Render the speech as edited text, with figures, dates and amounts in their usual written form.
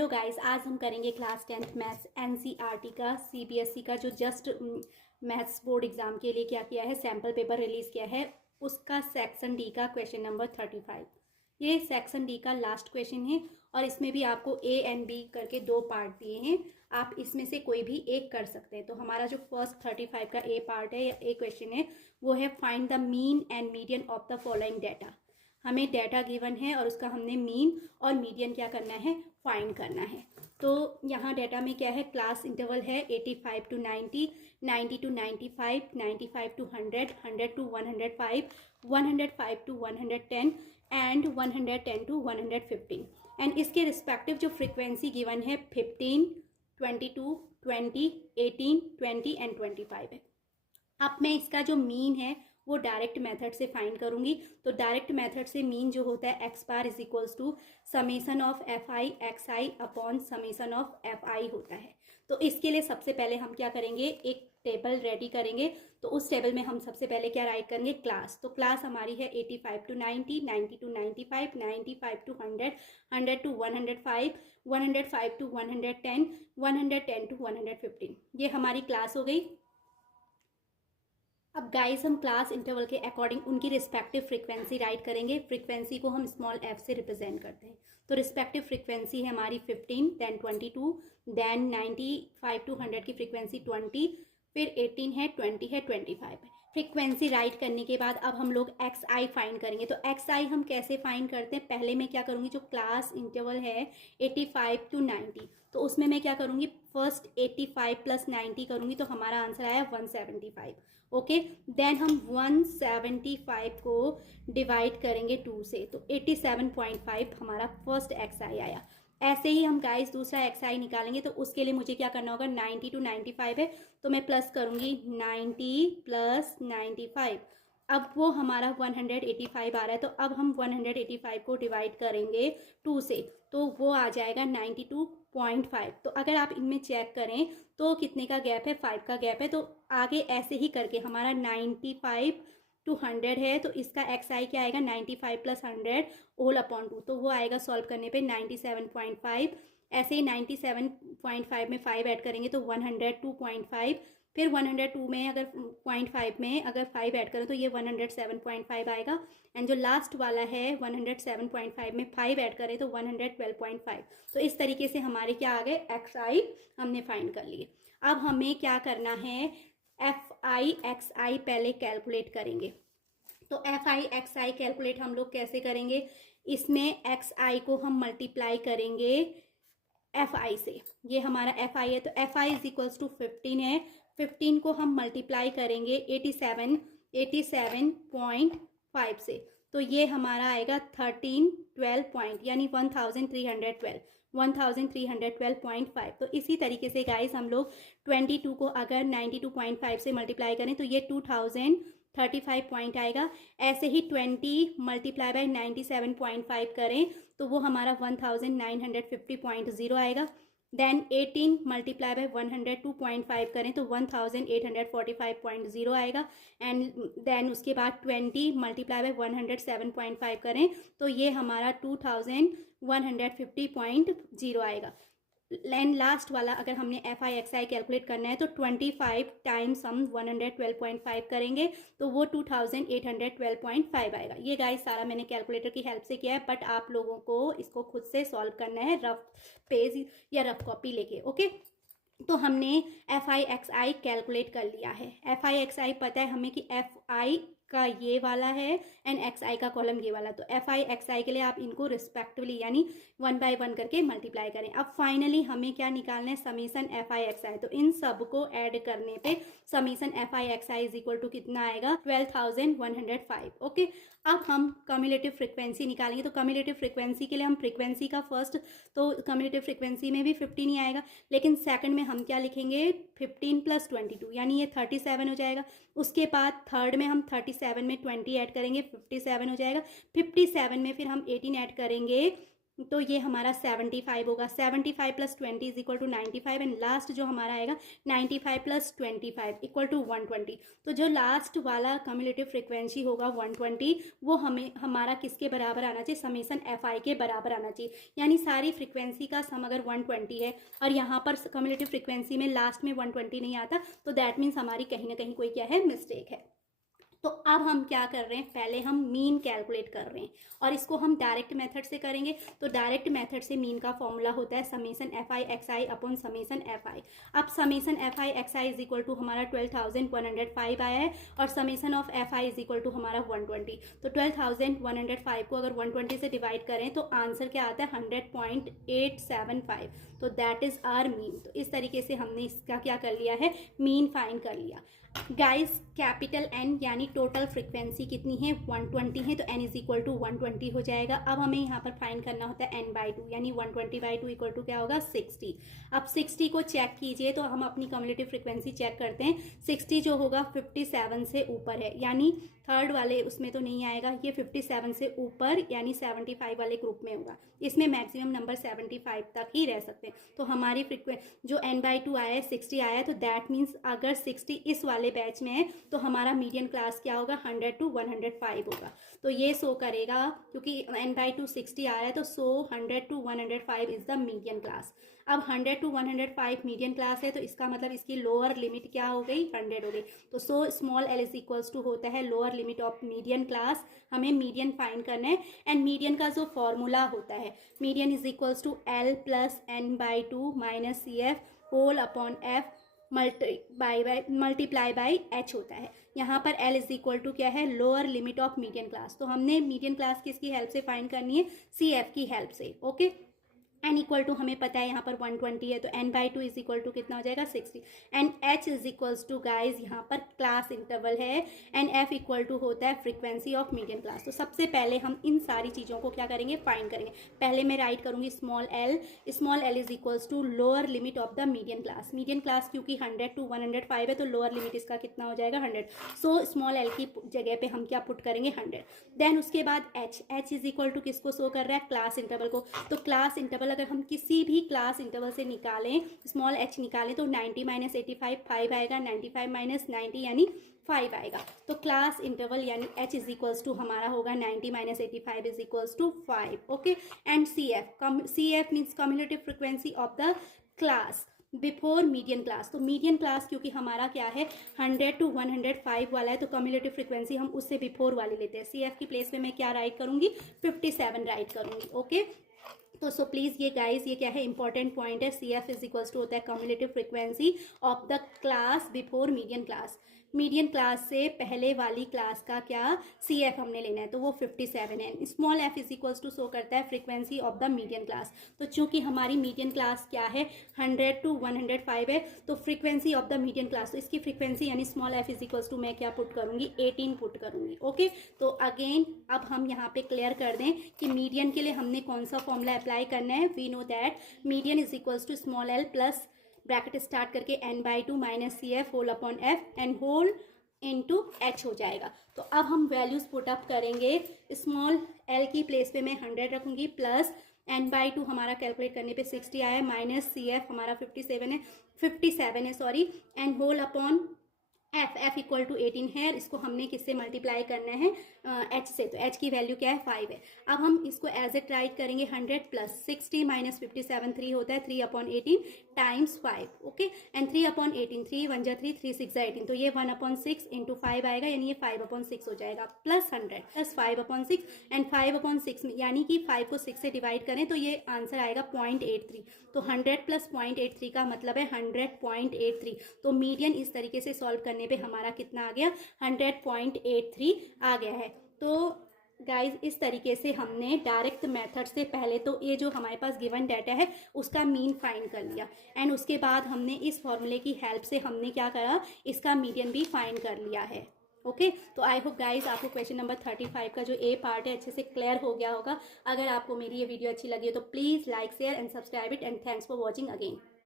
Hello guys, आज हम करेंगे क्लास 10th मैथ्स एनसीईआरटी का सीबीएसई का जो जस्ट मैथ्स बोर्ड एग्जाम के लिए क्या किया है, सैम्पल पेपर रिलीज़ किया है, उसका सेक्शन डी का क्वेश्चन नंबर 35। ये सेक्शन डी का लास्ट क्वेश्चन है और इसमें भी आपको ए एंड बी करके दो पार्ट दिए हैं। आप इसमें से कोई भी एक कर सकते हैं। तो हमारा जो फर्स्ट 35 का ए पार्ट है या ए क्वेश्चन है वो है find the mean and median of the following data. हमें डाटा गिवन है और उसका हमने मीन और मीडियन क्या करना है, फाइंड करना है। तो यहाँ डाटा में क्या है, क्लास इंटरवल है 85 to 90, 90 to 95, 95 to 100, 100 to 105, 105 to 110 and 110 to 115। And इसके रिस्पेक्टिव जो फ्रीक्वेंसी गिवन है 15, 22, 20, 18, 20 एंड 25 है। अब मैं इसका जो मीन है वो डायरेक्ट मेथड से फाइंड करूंगी। तो डायरेक्ट मेथड से मीन जो होता है x bar is equals to summation of F I x I upon summation of F i होता है। तो इसके लिए सबसे पहले हम क्या करेंगे, एक टेबल रेडी करेंगे। तो उस टेबल में हम सबसे पहले क्या राइट करेंगे, क्लास। तो क्लास हमारी है 85 to 90, 90 to 95, 95 to 100, 100 to 105, 105 to 110, 110 to 115। ये हमारी क्लास हो गई। अब गाइस हम क्लास इंटरवल के अकॉर्डिंग उनकी रिस्पेक्टिव फ्रीक्वेंसी राइट करेंगे। फ्रीक्वेंसी को हम स्मॉल एफ से रिप्रेजेंट करते हैं। तो रिस्पेक्टिव फ्रीक्वेंसी है हमारी 15, देन 22, देन 95 to 100 की फ्रीक्वेंसी 20, फिर 18 है, 20 है, 25 है। फ्रीक्वेंसी राइट करने के बाद अब हम लोग एक्स आई फाइंड करेंगे। तो एक्स आई हम कैसे फाइंड करते हैं, पहले मैं क्या करूँगी, जो क्लास इंटरवल है 85 to 90, तो उसमें मैं क्या करूँगी, फर्स्ट 85 + 90 करूँगी। तो हमारा आंसर आया 175। ओके, देन हम 175 को डिवाइड करेंगे 2 से, तो 87.5 हमारा फर्स्ट एक्स आई आया। ऐसे ही हम गाइस दूसरा एक्स आई निकालेंगे। तो उसके लिए मुझे क्या करना होगा, 90 to 95 है तो मैं प्लस करूँगी 90 + 95। अब वो हमारा 185 आ रहा है। तो अब हम 185 को डिवाइड करेंगे 2 से, तो वो आ जाएगा 92.5। तो अगर आप इनमें चेक करें तो कितने का गैप है, 5 का गैप है। तो आगे ऐसे ही करके हमारा 95 to 100 है। तो इसका एक्स आई क्या आएगा, 95 + 100 होल अपॉन 2। तो वो आएगा सॉल्व करने पे 97.5। ऐसे ही 97.5 में 5 ऐड करेंगे तो 102.5। फिर 102 में अगर 0.5 में अगर 5 ऐड करें तो ये 107.5 आएगा। एंड जो लास्ट वाला है 107.5 में 5 ऐड करें तो 112.5। तो इस तरीके से हमारे क्या आ गए, एक्स आई हमने फाइंड कर लिए। अब हमें क्या करना है, एफ आई एक्स आई पहले कैलकुलेट करेंगे। तो f I x I calculate हम लोग कैसे करेंगे, इसमें एक्स आई को हम मल्टीप्लाई करेंगे एफ आई से। ये हमारा एफ आई है तो f I is equals to 15 है। 15 को हम मल्टीप्लाई करेंगे 87.5 से। तो ये हमारा आएगा 1312 पॉइंट, यानी 1312.5। तो इसी तरीके से गाइस हम लोग 22 को अगर 92.5 से मल्टीप्लाई करें तो ये 2035 पॉइंट आएगा। ऐसे ही 20 मल्टीप्लाई बाय 97.5 करें तो वो हमारा 1950.0 आएगा। देन 18 मल्टीप्लाई बाय 102.5 करें तो 1845.0 आएगा। एंड देन उसके बाद 20 मल्टीप्लाई बाय 107.5 करें तो ये हमारा 2150.0 आएगा। एंड लास्ट वाला अगर हमने F I x I calculate करना है तो 25 टाइम्स हम 112.5 करेंगे तो वो 2812.5 आएगा। ये गाइस सारा मैंने कैलकुलेटर की हेल्प से किया है, बट आप लोगों को इसको खुद से सॉल्व करना है रफ पेज या रफ कॉपी लेके। ओके, तो हमने F I x I calculate कर लिया है। एफ आई एक्स आई पता है हमें कि एफ आई का ये वाला है एंड एक्स आई का कॉलम ये वाला। तो एफ आई एक्स आई के लिए आप इनको रिस्पेक्टिवली यानी 1 by 1 करके मल्टीप्लाई करें। अब फाइनली हमें क्या निकालना है, summation f I x i. तो इन सब को ऐड करने पे summation f I x I is equal to कितना आएगा, 12,105। ओके, अब हम कम्युलेटिव फ्रीक्वेंसी निकालेंगे। तो कम्युलेटिव फ्रीक्वेंसी के लिए हम फ्रीक्वेंसी का फर्स्ट, तो कम्युलेटिव फ्रीक्वेंसी में भी 15 ही आएगा, लेकिन सेकंड में हम क्या लिखेंगे, 15 + 22 यानी ये 37 हो जाएगा। उसके बाद थर्ड में हम 37 में 20 ऐड करेंगे, 57 हो जाएगा। 57 में फिर हम 18 ऐड करेंगे तो ये हमारा 75 होगा। 75 plus 20 is equal to 95 and last जो हमारा आएगा 95 प्लस 25 इक्वल टू 120। तो जो लास्ट वाला कम्युलेटिव फ्रिक्वेंसी होगा 120 वो हमें हमारा किसके बराबर आना चाहिए, समेसन एफ आई के बराबर आना चाहिए। यानी सारी फ्रिक्वेंसी का सम अगर 120 है और यहाँ पर कम्युलेटिव फ्रिक्वेंसी में लास्ट में 120 नहीं आता तो दैट मीन्स हमारी कहीं ना कहीं कोई क्या है, मिस्टेक है। तो अब हम क्या कर रहे हैं, पहले हम मीन कैलकुलेट कर रहे हैं और इसको हम डायरेक्ट मेथड से करेंगे। तो डायरेक्ट मेथड से मीन का फॉर्मूला होता है summation F I x I upon summation F I. अब summation F I x I is equal to हमारा 12,105 आया है और summation of F I is equal to हमारा 120। तो 12,105 को अगर 120 से डिवाइड करें तो आंसर क्या आता है 100.875। तो दैट इज आर मीन। तो इस तरीके से हमने इसका क्या कर लिया है, मीन फाइंड कर लिया। गाइस कैपिटल एन यानी टोटल फ्रिक्वेंसी कितनी है, 120 है, तो एन इज इक्वल टू 120 हो जाएगा। अब हमें यहाँ पर फाइंड करना होता है एन बाई टू, यानी 120/2 इक्वल टू क्या होगा 60। अब 60 को चेक कीजिए तो हम अपनी कम्युलेटिव फ्रिक्वेंसी चेक करते हैं। 60 जो होगा 57 से ऊपर है, यानी थर्ड वाले उसमें तो नहीं आएगा, ये 57 से ऊपर यानी 75 वाले ग्रुप में होगा। इसमें मैक्सिमम नंबर 75 तक ही रह सकते हैं। तो हमारी जो n/2 आया है 60 आया है, तो दैट मीन्स अगर 60 इस वाले बैच में है तो हमारा मीडियन क्लास क्या होगा 100 to 105 होगा। तो ये शो करेगा क्योंकि n/2 60 आ रहा है तो 100 to 105 is the median class. अब 100 to 105 मीडियन क्लास है तो इसका मतलब इसकी लोअर लिमिट क्या हो गई 100 हो गई। तो so small l is equals to होता है lower limit of median class. हमें मीडियन फाइंड करना है एंड मीडियन का जो फॉर्मूला होता है median is equals to l plus n/2 minus c f whole upon f multiply by h होता है। यहाँ पर L इज इक्वल टू क्या है, lower limit of median class. तो हमने मीडियन क्लास किसकी हेल्प से फाइंड करनी है, CF की हेल्प से। ओके n इक्वल टू हमें पता है यहाँ पर 120 है तो n/2 इज इक्वल टू कितना हो जाएगा 60 and h is equals to guys यहाँ पर क्लास इंटरवल है एंड f इक्वल टू होता है फ्रीक्वेंसी ऑफ मीडियन क्लास। तो सबसे पहले हम इन सारी चीज़ों को क्या करेंगे, फाइंड करेंगे। पहले मैं राइट करूँगी small l is equals to lower limit of the median class. Median class क्योंकि 100 to 105 है तो लोअर लिमिट इसका कितना हो जाएगा 100। सो स्मॉल l की जगह पे हम क्या पुट करेंगे 100। देन उसके बाद h इज इक्वल टू किसको शो कर रहा है, क्लास इंटरवल को। तो क्लास इंटरवल अगर हम किसी भी क्लास इंटरवल से निकालें, स्मॉल h निकालें तो 90 माइनस 85 5 आएगा, 95 माइनस 90 यानी 5 आएगा। तो क्लास इंटरवल यानी h इज इक्वल्स टू हमारा होगा 90 minus 85 is equals to 5। Okay and CF means cumulative frequency of the class before median class. तो मीडियन क्लास क्योंकि हमारा क्या है 100 to 105 वाला है तो कम्युलेटिव फ्रिक्वेंसी हम उससे बिफोर वाली लेते हैं। CF की प्लेस में मैं क्या राइट करूंगी 57 राइट करूंगी। ओके तो सो प्लीज़ ये गाइस ये क्या है इंपॉर्टेंट पॉइंट है। CF इज इक्वल्स टू होता है cumulative frequency of the class before median class. Median class से पहले वाली क्लास का क्या CF हमने लेना है तो वो 57 है। Small f is equals to show करता है frequency of the median class. तो चूंकि हमारी मीडियन क्लास क्या है 100 to 105 है तो frequency of the median class तो इसकी फ्रीक्वेंसी यानी small f is equals to मैं क्या पुट करूंगी 18 पुट करूंगी। ओके तो अगेन अब हम यहाँ पे क्लियर कर दें कि मीडियन के लिए हमने कौन सा फॉर्मूला अप्लाई करना है। We know that median is equals to small l plus bracket start करके n/2 minus CF whole upon f and whole into h हो जाएगा। तो अब हम वैल्यूज पुट अप करेंगे। स्मॉल l की प्लेस पे मैं 100 रखूंगी प्लस n/2 हमारा कैलकुलेट करने पे 60 आया माइनस CF हमारा 57 है sorry and whole upon f equal to 18 है। इसको हमने किससे मल्टीप्लाई करना है h से, तो h की वैल्यू क्या है 5 है। अब हम इसको एज इट राइट करेंगे 100 प्लस 60 माइनस 57 3 होता है 3/18 टाइम्स 5। ओके एंड 3/18 3 1 जा 3 3 6 जा 18 तो ये 1/6 इंटू 5 आएगा यानी ये 5/6 हो जाएगा प्लस 100 प्लस 5/6 एंड 5/6 यानी कि 5 को 6 से डिवाइड करें तो ये आंसर आएगा 0.83। तो 100 प्लस 0.83 का मतलब है 100.83। तो मीडियन इस तरीके से सॉल्व करने पे हमारा कितना आ गया 100.83 आ गया है। तो गाइज इस तरीके से हमने डायरेक्ट मेथड से पहले तो ये जो हमारे पास गिवन डाटा है उसका मीन फाइंड कर लिया एंड उसके बाद हमने इस फॉर्मूले की हेल्प से हमने क्या करा इसका मीडियन भी फाइंड कर लिया है। ओके तो आई होप गाइज आपको क्वेश्चन नंबर 35 का जो ए पार्ट है अच्छे से क्लियर हो गया होगा। अगर आपको मेरी ये वीडियो अच्छी लगी है तो please like share and subscribe it and thanks for watching again.